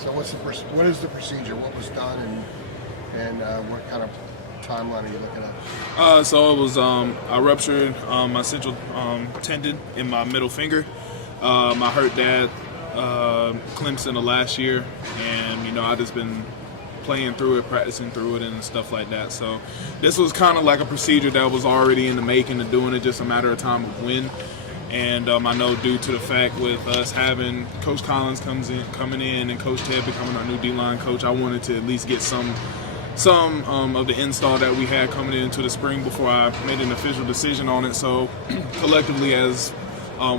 So what is the procedure? What was done, and what kind of timeline are you looking at? So it was I ruptured my central tendon in my middle finger. I hurt that Clemson the last year, and I just been playing through it, practicing through it, and stuff like that. So this was kind of like a procedure that was already in the making of doing it, just a matter of time of when. And I know due to the fact with us having Coach Collins coming in and Coach Ted becoming our new D-line coach, I wanted to at least get some of the install that we had coming into the spring before I made an official decision on it. So collectively, as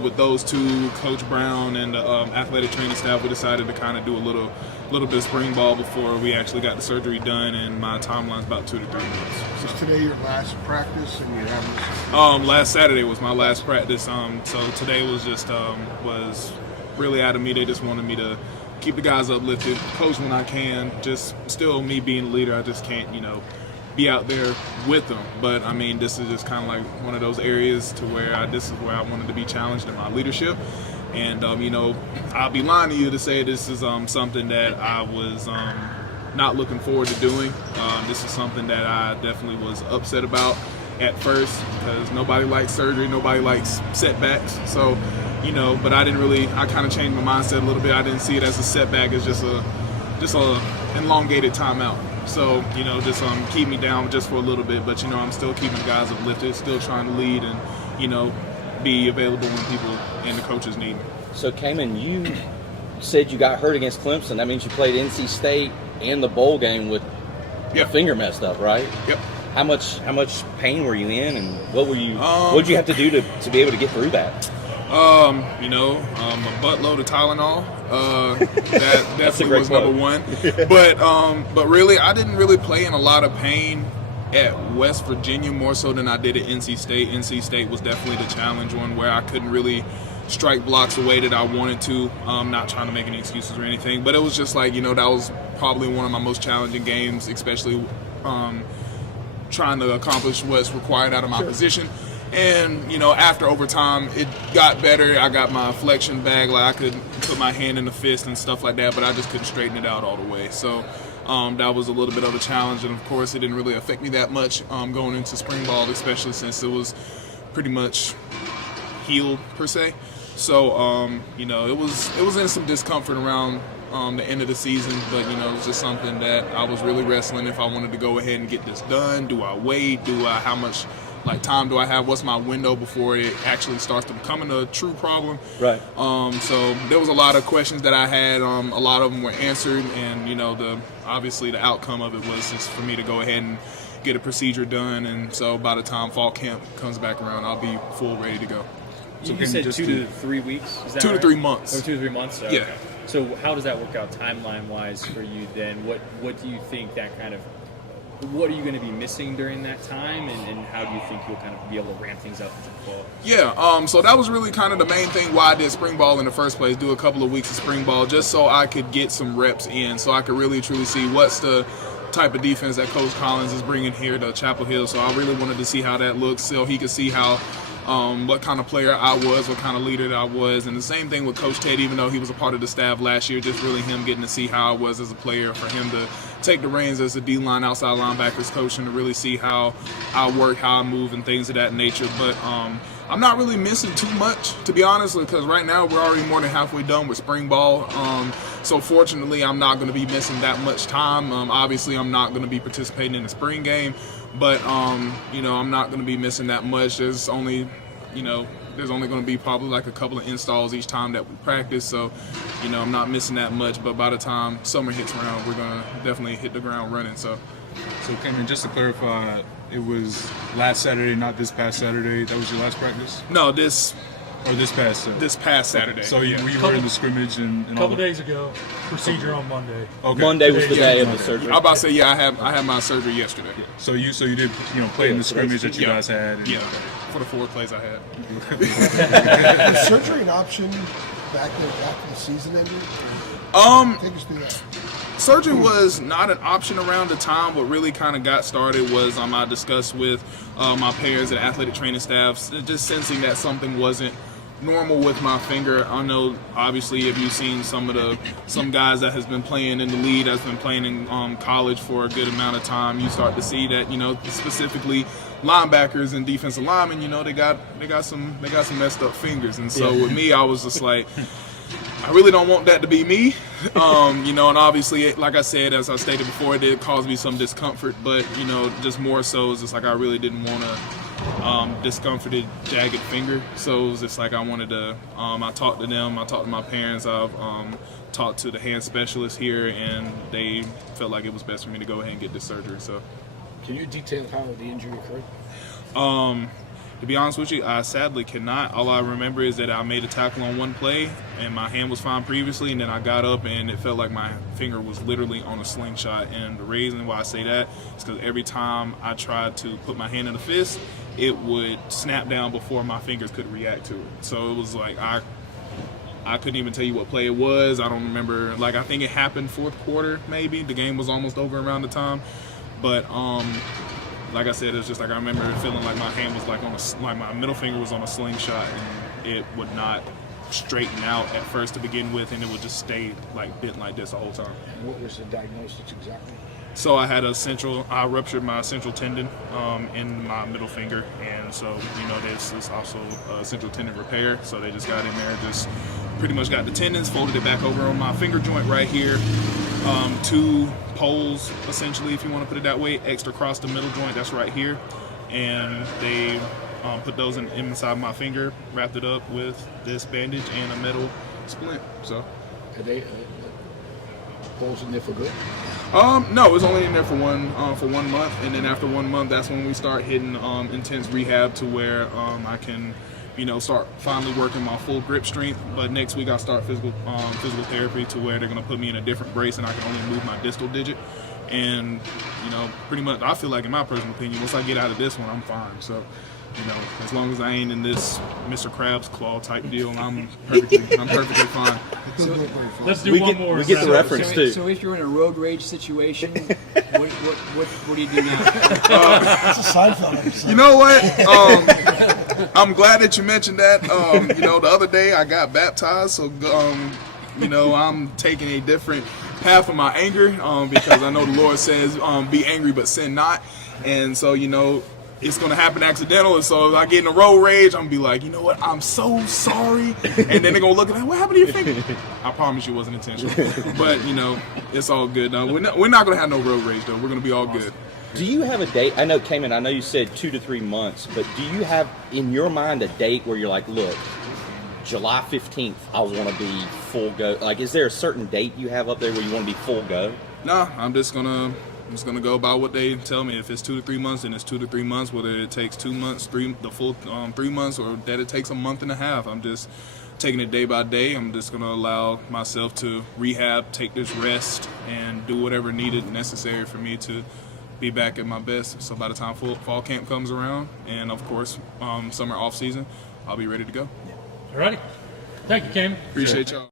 with those two, Coach Brown and the athletic training staff, we decided to kind of do a little bit of spring ball before we actually got the surgery done, and my timeline's about 2 to 3 months. So. Is today your last practice, and you have last Saturday was my last practice. So today was just was really out of me. They just wanted me to keep the guys uplifted, coach when I can. Just still me being a leader, I just can't be out there with them. But I mean, this is just kind of like one of those areas to where this is where I wanted to be challenged in my leadership. And I'll be lying to you to say this is something that I was not looking forward to doing. This is something that I definitely was upset about at first, because nobody likes surgery, nobody likes setbacks. So, but I kind of changed my mindset a little bit. I didn't see it as a setback, as just a elongated timeout. So, just keep me down just for a little bit. But, I'm still keeping guys uplifted, still trying to lead and, be available when people and the coaches need me. So, Kaimon, you said you got hurt against Clemson. That means you played NC State and the bowl game with your finger messed up, right? Yep. How much pain were you in, and what did you have to do to be able to get through that? A buttload of Tylenol. That definitely was number one. But really, I didn't really play in a lot of pain at West Virginia, more so than I did at NC State. NC State was definitely the challenge one, where I couldn't really strike blocks the way that I wanted to. Not trying to make any excuses or anything, but it was just like, that was probably one of my most challenging games, especially trying to accomplish what's required out of my position. And, after overtime, it got better. I got my flexion back. Like, I could put my hand in the fist and stuff like that, but I just couldn't straighten it out all the way. So that was a little bit of a challenge. And, of course, it didn't really affect me that much going into spring ball, especially since it was pretty much healed, per se. So, it was in some discomfort around the end of the season, but, it was just something that I was really wrestling if I wanted to go ahead and get this done. Do I wait? How much time do I have? What's my window before it actually starts to becoming a true problem? Right. So there was a lot of questions that I had. A lot of them were answered, and obviously the outcome of it was just for me to go ahead and get a procedure done. And so by the time fall camp comes back around, I'll be full ready to go. So you said 2 to 3 weeks? Is that 2 to right? 3 months. Or 2 to 3 months? Yeah. Okay. So how does that work out timeline-wise for you then? What do you think what are you going to be missing during that time, and how do you think you'll kind of be able to ramp things up into the fall? Yeah, so that was really kind of the main thing why I did spring ball in the first place, do a couple of weeks of spring ball, just so I could get some reps in, so I could really truly see what's the type of defense that Coach Collins is bringing here to Chapel Hill. So I really wanted to see how that looks, so he could see how what kind of player I was, what kind of leader that I was. And the same thing with Coach Ted, even though he was a part of the staff last year, just really him getting to see how I was as a player, for him to take the reins as a D-line outside linebackers coach and to really see how I work, how I move, and things of that nature. But I'm not really missing too much, to be honest, because right now we're already more than halfway done with spring ball. So fortunately, I'm not going to be missing that much time. Obviously, I'm not going to be participating in the spring game, but I'm not going to be missing that much. There's only going to be probably like a couple of installs each time that we practice. So, I'm not missing that much. But by the time summer hits around, we're going to definitely hit the ground running. So Kaimon, just to clarify, it was last Saturday, not this past Saturday. That was your last practice? No, this past Saturday. This past Saturday. So you were in the scrimmage and a couple days ago. Procedure on Monday. Okay. Monday was the day of the surgery. I'm about to say, I had my surgery yesterday. So you did play in the scrimmage that you guys had. And, for the 4 plays I had. Was surgery an option back there after the season ended? Take us through that. Surgery was not an option around the time. What really kind of got started was I discussed with my players and athletic training staffs, just sensing that something wasn't normal with my finger. I know, obviously, if you've seen some guys that has been playing in the league, that's been playing in college for a good amount of time, you start to see that, specifically linebackers and defensive linemen, they got some messed up fingers. And so with me, I was just like, I really don't want that to be me. And obviously, like I said, as I stated before, it did cause me some discomfort, but just more so it's just like I really didn't want to discomforted, jagged finger. So it was just like I wanted to, I talked to them, I talked to my parents, I've talked to the hand specialist here, and they felt like it was best for me to go ahead and get this surgery. So, can you detail how the injury occurred? To be honest with you, I sadly cannot. All I remember is that I made a tackle on one play, and my hand was fine previously, and then I got up, and it felt like my finger was literally on a slingshot. And the reason why I say that is because every time I tried to put my hand in a fist, it would snap down before my fingers could react to it. So it was like I couldn't even tell you what play it was. I don't remember. Like, I think it happened fourth quarter, maybe. The game was almost over around the time, but like I said, it's just like I remember feeling like my hand was like like my middle finger was on a slingshot, and it would not straighten out at first to begin with, and it would just stay like bent like this the whole time. And what was the diagnosis exactly? So I ruptured my central tendon in my middle finger, and so this is also a central tendon repair. So they just got in there, just pretty much got the tendons, folded it back over on my finger joint right here. 2 poles, essentially, if you want to put it that way, extra across the middle joint, that's right here. And they put those inside my finger, wrapped it up with this bandage and a metal splint. So, are they poles in there for good? No, it was only in there for 1 month, and then after 1 month, that's when we start hitting intense rehab to where I can, start finally working my full grip strength. But next week I'll start physical therapy to where they're gonna put me in a different brace, and I can only move my distal digit. And pretty much, I feel like, in my personal opinion, once I get out of this one, I'm fine. So, as long as I ain't in this Mr. Krabs claw type deal, I'm perfectly fine. Let's do one more. We get the reference too. So if you're in a road rage situation, what do you do now? It's a Seinfeld episode. You know what? I'm glad that you mentioned that. The other day I got baptized, so I'm taking a different path of my anger because I know the Lord says, "Be angry, but sin not," and so it's going to happen accidental. And so if I get in a road rage, I'm going to be like, you know what, I'm so sorry. And then they're going to look at me, what happened to your finger? I promise you it wasn't intentional. But, it's all good. We're not going to have no road rage, though. We're going to be all good. Do you have a date? I know, Kaimon, I know you said 2 to 3 months, but do you have in your mind a date where you're like, look, July 15th, I want to be full go? Like, is there a certain date you have up there where you want to be full go? Nah, I'm just gonna go by what they tell me. If it's 2 to 3 months, then it's 2 to 3 months. Whether it takes 2 months, the full 3 months, or that it takes a month and a half, I'm just taking it day by day. I'm just gonna allow myself to rehab, take this rest, and do whatever necessary for me to be back at my best. So by the time fall camp comes around, and of course summer off season, I'll be ready to go. All righty. Thank you, Kaimon. Appreciate y'all.